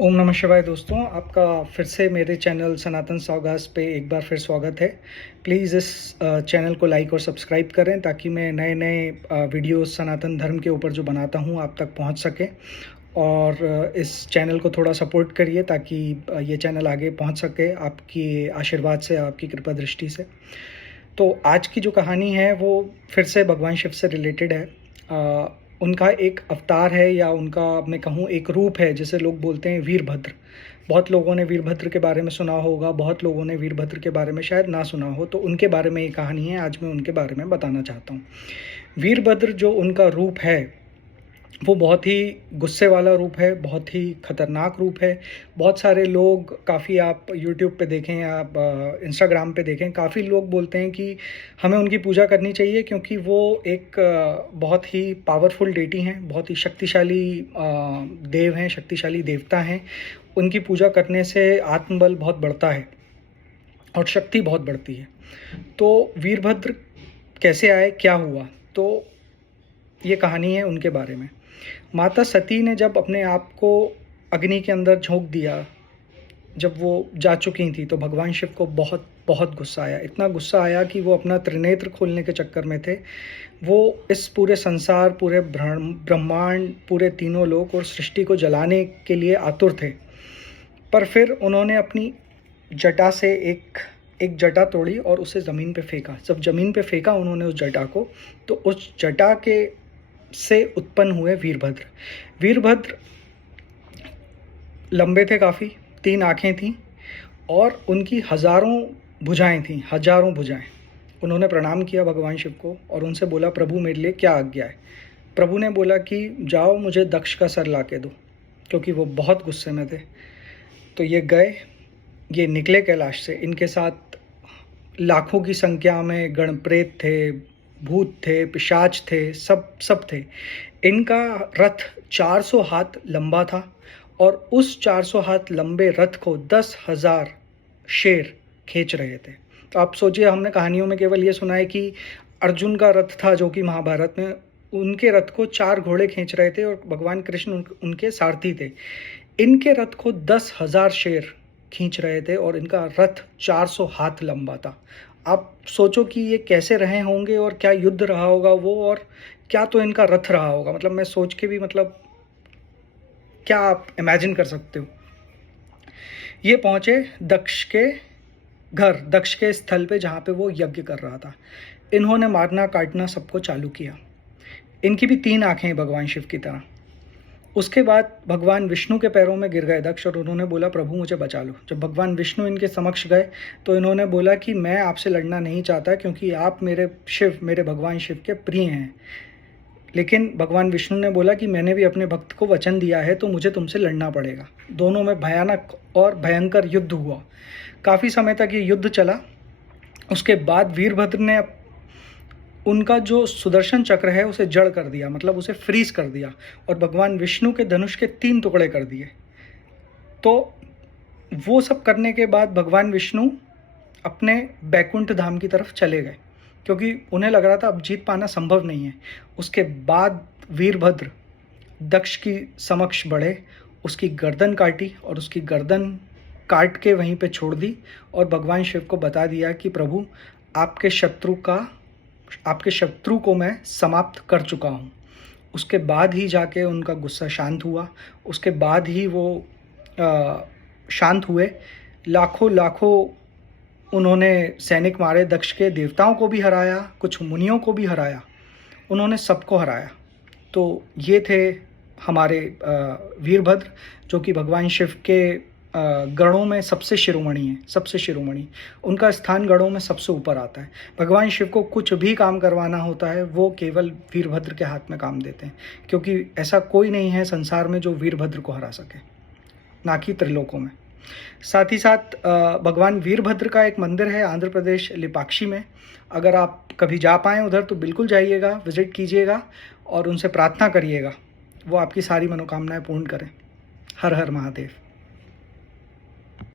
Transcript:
ओम नमः शिवाय दोस्तों, आपका फिर से मेरे चैनल सनातन सावगास पे एक बार फिर स्वागत है। प्लीज़ इस चैनल को लाइक और सब्सक्राइब करें ताकि मैं नए नए वीडियोस सनातन धर्म के ऊपर जो बनाता हूँ आप तक पहुँच सके। और इस चैनल को थोड़ा सपोर्ट करिए ताकि ये चैनल आगे पहुँच सके आपकी आशीर्वाद से, आपकी कृपा दृष्टि से। तो आज की जो कहानी है वो फिर से भगवान शिव से रिलेटेड है। उनका एक अवतार है या उनका मैं कहूँ एक रूप है जिसे लोग बोलते हैं वीरभद्र। बहुत लोगों ने वीरभद्र के बारे में सुना होगा, बहुत लोगों ने वीरभद्र के बारे में शायद ना सुना हो, तो उनके बारे में ये कहानी है। आज मैं उनके बारे में बताना चाहता हूँ। वीरभद्र जो उनका रूप है वो बहुत ही गुस्से वाला रूप है, बहुत ही खतरनाक रूप है। बहुत सारे लोग, काफ़ी आप यूट्यूब पे देखें या आप इंस्टाग्राम पे देखें, काफ़ी लोग बोलते हैं कि हमें उनकी पूजा करनी चाहिए क्योंकि वो एक बहुत ही पावरफुल डेटी हैं, बहुत ही शक्तिशाली देव हैं, शक्तिशाली देवता हैं। उनकी पूजा करने से आत्मबल बहुत बढ़ता है और शक्ति बहुत बढ़ती है। तो वीरभद्र कैसे आए, क्या हुआ, तो ये कहानी है उनके बारे में। माता सती ने जब अपने आप को अग्नि के अंदर झोंक दिया, जब वो जा चुकी थी, तो भगवान शिव को बहुत बहुत गुस्सा आया। इतना गुस्सा आया कि वो अपना त्रिनेत्र खोलने के चक्कर में थे। वो इस पूरे संसार, पूरे ब्रह्मांड, पूरे तीनों लोक और सृष्टि को जलाने के लिए आतुर थे। पर फिर उन्होंने अपनी जटा से एक जटा तोड़ी और उसे ज़मीन पे फेंका। जब ज़मीन पे फेंका उन्होंने उस जटा को, तो उस जटा के से उत्पन्न हुए वीरभद्र। वीरभद्र लंबे थे काफ़ी, 3 आँखें थीं और उनकी हज़ारों भुजाएं थीं, हज़ारों भुजाएं। उन्होंने प्रणाम किया भगवान शिव को और उनसे बोला, प्रभु मेरे लिए क्या आज्ञा है। प्रभु ने बोला कि जाओ मुझे दक्ष का सर ला के दो, क्योंकि वो बहुत गुस्से में थे। तो ये गए, ये निकले कैलाश से। इनके साथ लाखों की संख्या में गण प्रेत थे, भूत थे, पिशाच थे, सब थे। इनका रथ 400 हाथ लंबा था और उस 400 हाथ लंबे रथ को 10,000 शेर खींच रहे थे। तो आप सोचिए, हमने कहानियों में केवल ये सुना है कि अर्जुन का रथ था जो कि महाभारत में, उनके रथ को 4 घोड़े खींच रहे थे और भगवान कृष्ण उनके सारथी थे। इनके रथ को 10,000 शेर खींच रहे थे और इनका रथ 400 हाथ लंबा था। आप सोचो कि ये कैसे रहे होंगे और क्या युद्ध रहा होगा वो, और क्या तो इनका रथ रहा होगा। मतलब मैं सोच के भी, मतलब क्या आप इमेजिन कर सकते हो। ये पहुंचे दक्ष के घर, दक्ष के स्थल पे जहाँ पे वो यज्ञ कर रहा था। इन्होंने मारना काटना सबको चालू किया। इनकी भी 3 आंखें हैं भगवान शिव की तरह। उसके बाद भगवान विष्णु के पैरों में गिर गए दक्ष और उन्होंने बोला, प्रभु मुझे बचा लो। जब भगवान विष्णु इनके समक्ष गए तो इन्होंने बोला कि मैं आपसे लड़ना नहीं चाहता क्योंकि आप मेरे शिव, मेरे भगवान शिव के प्रिय हैं। लेकिन भगवान विष्णु ने बोला कि मैंने भी अपने भक्त को वचन दिया है तो मुझे तुमसे लड़ना पड़ेगा। दोनों में भयानक और भयंकर युद्ध हुआ। काफ़ी समय तक ये युद्ध चला। उसके बाद वीरभद्र ने उनका जो सुदर्शन चक्र है उसे जड़ कर दिया, मतलब उसे फ्रीज कर दिया, और भगवान विष्णु के धनुष के 3 टुकड़े कर दिए। तो वो सब करने के बाद भगवान विष्णु अपने बैकुंठ धाम की तरफ चले गए क्योंकि उन्हें लग रहा था अब जीत पाना संभव नहीं है। उसके बाद वीरभद्र दक्ष की समक्ष बढ़े, उसकी गर्दन काटी और उसकी गर्दन काट के वहीं पे छोड़ दी और भगवान शिव को बता दिया कि प्रभु आपके शत्रु को मैं समाप्त कर चुका हूँ। उसके बाद ही जाके उनका गुस्सा शांत हुआ। उसके बाद ही वो शांत हुए। लाखों लाखों उन्होंने सैनिक मारे, दक्ष के देवताओं को भी हराया, कुछ मुनियों को भी हराया, उन्होंने सबको हराया। तो ये थे हमारे वीरभद्र, जो कि भगवान शिव के गणों में सबसे शिरोमणि है, सबसे शिरोमणि। उनका स्थान गणों में सबसे ऊपर आता है। भगवान शिव को कुछ भी काम करवाना होता है वो केवल वीरभद्र के हाथ में काम देते हैं, क्योंकि ऐसा कोई नहीं है संसार में जो वीरभद्र को हरा सके, ना कि त्रिलोकों में। साथ ही साथ भगवान वीरभद्र का एक मंदिर है आंध्र प्रदेश लिपाक्षी में। अगर आप कभी जा पाएँ उधर तो बिल्कुल जाइएगा, विजिट कीजिएगा और उनसे प्रार्थना करिएगा, वो आपकी सारी मनोकामनाएं पूर्ण करें। हर हर महादेव।